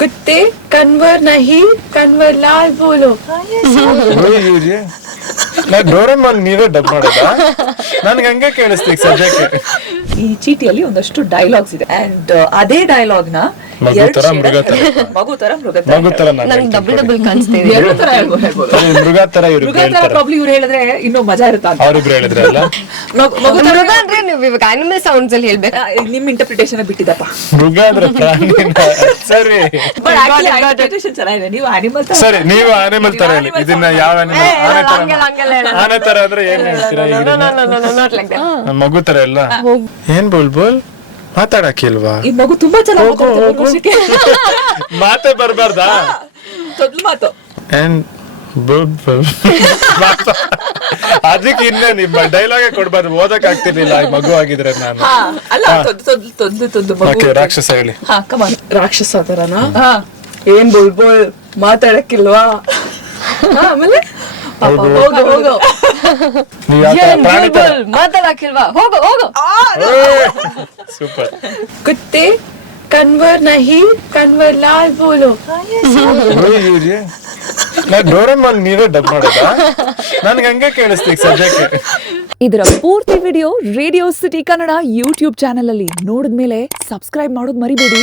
कुत्ते कन्वर नहीं कन्वर लाल बोलो. ಡೋರೆಮಾನ್ ನೀವೇ ಡಬ್ ಮಾಡೋದಾ? ನನ್ಗೆ ಹಂಗೆ ಕೇಳಿಸ್ತೀಗ ಸದ್ಯಕ್ಕೆ. ಈ ಚೀಟಿಯಲ್ಲಿ ಒಂದಷ್ಟು ಡೈಲಾಗ್ಸ್ ಇದೆ ಅಂಡ್ ಅದೇ ಡೈಲಾಗ್ ನ ಮಗು ತರ ಮೃಗ ತರ. ಮಗು ತರ ಮೃಗ ತರ. ಮಗು ತರ ನಾನು ನಂಗೆ ಡಬಲ್ ಡಬಲ್ ಕಾಣಿಸ್ತಿದೆ. ಎರಡು ತರ ಹೇಳ್ಬೋದು. ಮೃಗ ತರ ಇವ್ರು ಮೃಗ ತರ ಪ್ರಾಬ್ಲಿ ಇವ್ರು ಹೇಳಿದ್ರೆ ಇನ್ನೂ ಮಜಾ ಇರುತ್ತಾ ಅಂತ. ಅವ್ರಿಬ್ರು ಹೇಳಿದ್ರಲ್ಲ. ಮಗು ತರ ಮೃಗ ಅಂದ್ರೆ ನೀವು ಇವಾಗ ಅನಿಮಲ್ ಸೌಂಡ್ಸ್ ಅಲ್ಲಿ ಹೇಳ್ಬೇಕು. ನಿಮ್ ಇಂಟರ್ಪ್ರಿಟೇಷನ್ ಬಿಟ್ಟಿದಪ್ಪ. ಮೃಗ ಅಂದ್ರೆ ಪ್ರಾಣಿನ. ಸರಿ ಬಟ್ ಆಕ್ಚುಲಿ ಇಂಟರ್ಪ್ರಿಟೇಷನ್ ಚೆನ್ನಾಗಿದೆ. ನೀವು ಅನಿಮಲ್ ತರ. ಸರಿ, ನೀವು ಆನಿಮಲ್ ತರ ಹೇಳಿ. ಇದನ್ನ ಯಾವ ಅನಿಮಲ್? ಆನೆ ತರ ಅಂದ್ರೆ ಏನ್ ಹೇಳ್ತೀರಾ? ಮಗು ತರ ಎಲ್ಲ ಏನ್ ಬೋಲ್ ಮಾತಾಡಕ್ಕಿಲ್ವಾ? ಈ ಮಗು ತುಂಬಾ ಚೆನ್ನಾಗಿ ಮಾತಾಡ್ತಿದೆ. ಮಾತೇ ಬರ್ಬಾರ್ದಾ? ತೊದ್ಲು ಮಾತು. ಅದಕ್ಕೆ ಇನ್ನೇ ನಿಮ್ಮ ಡೈಲಾಗ್ ಕೊಡ್ಬಾರ್ದು, ಓದಕ್ ಆಗ್ತಿರ್ಲಿಲ್ಲ ಮಗು ಆಗಿದ್ರೆ ನಾನು. ಅಲ್ಲ ತೊದ್ದು ಓಕೆ, ರಾಕ್ಷಸ ಹೇಳಿ. ಹಾ ಕಮಾನ್. ರಾಕ್ಷಸ ತರನಾ? ಏನ್ ಬುಲ್ಬುಲ್ ಮಾತಾಡಕ್ಕಿಲ್ವಾ? ಆಮೇಲೆ ಹೋಗು ಹೋಗು. ಮಾತಾಡಕ್ಕಿಲ್ವಾ? ಹೋಗು ಹೋಗು. ಸೂಪರ್. कुत्ते कन्वर नहीं कन्वर लाल बोलो. ಡೋರೆಮಾನ್ ನೀವೇ ಡಬ್ ಮಾಡೋದಾ? ನನ್ಗೆ ಹಂಗೆ ಕೇಳಿಸ್ತೀಗ ಸದ್ಯಕ್ಕೆ. ಇದರ ಪೂರ್ತಿ video radio city Kannada YouTube channel ಅಲ್ಲಿ ನೋಡಿದ್ಮೇಲೆ ಸಬ್ಸ್ಕ್ರೈಬ್ ಮಾಡೋದು ಮರಿಬೇಡಿ.